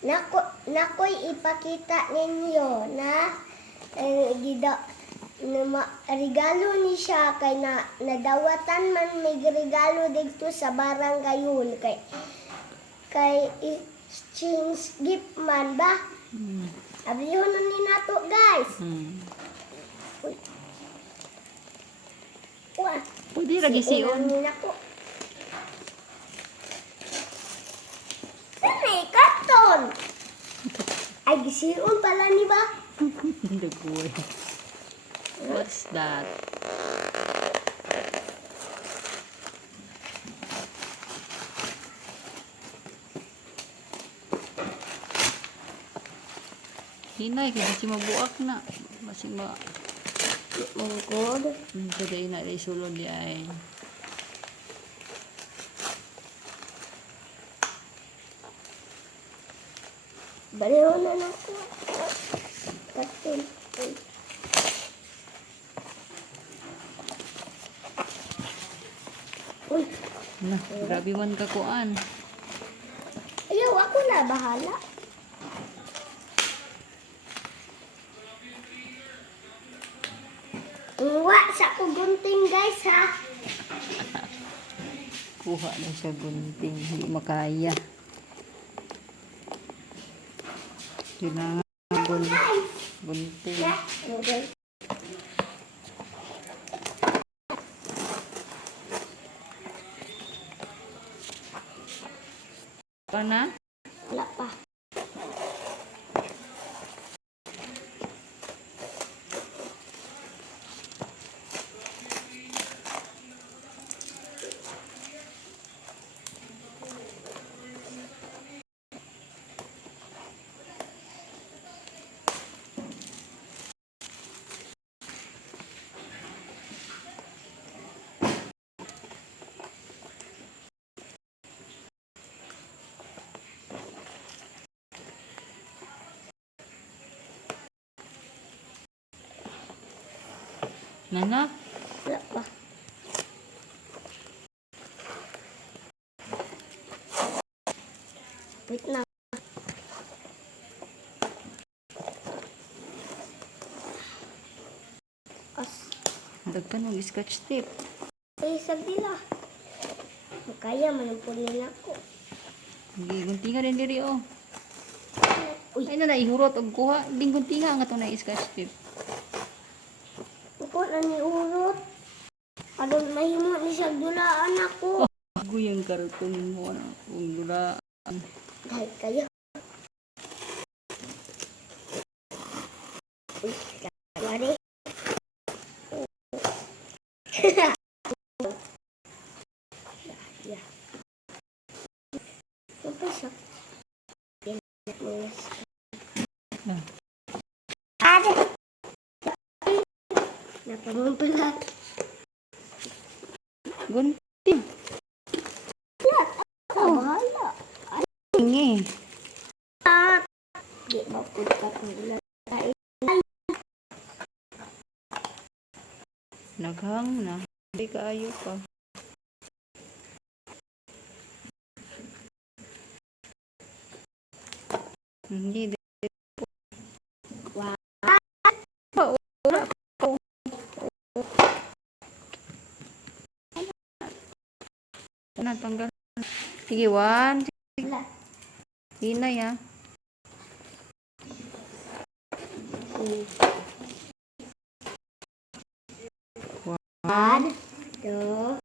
Nakoy ipakita ninyo na regalo ni siya kay nadawatan man may regalo dito sa barangay kay exchange gift man ba? Ablihon na ni nato guys. Uy. Wah. Pwede ra gisiun. Ay, karton. Ay, gisiun pala ni ba? Dagoy. What's that? Hinay, kaya si mabuak na. Masing ma... Mungkod. Kaya na rin sulod di ay. Baliw na ako. Karton. Uy. Na, grabe man kakuan. Ayaw, ako na bahala. Uwa sa kugunting guys ha. Kuha na siya gunting. Hindi makaya. Kailangan gunting. Okay. Pa na? Wala pa. Nana? Wala pa. Wait na. Dagkan mo scotch tape. Sagdila. Kaya manumpulin ako. Guntingan rin diri oh. Uy. Ay na ihurot og kuha. Ding guntinga nga to na scotch tape. Ako na ni urot. Adon mahimo ni siya dulaan ako. Ako yung karton mo na kung dula. Kahit kayo. Uy, kaya Ya. Apa siya? Ada. Napamon pala. Gunting. Bahala. Ingi. Di ba punta ko Naghang na. Hindi kaayo pa. Hindi. Wow. Natanggal. Sige, 1. Hinay ah. One, two,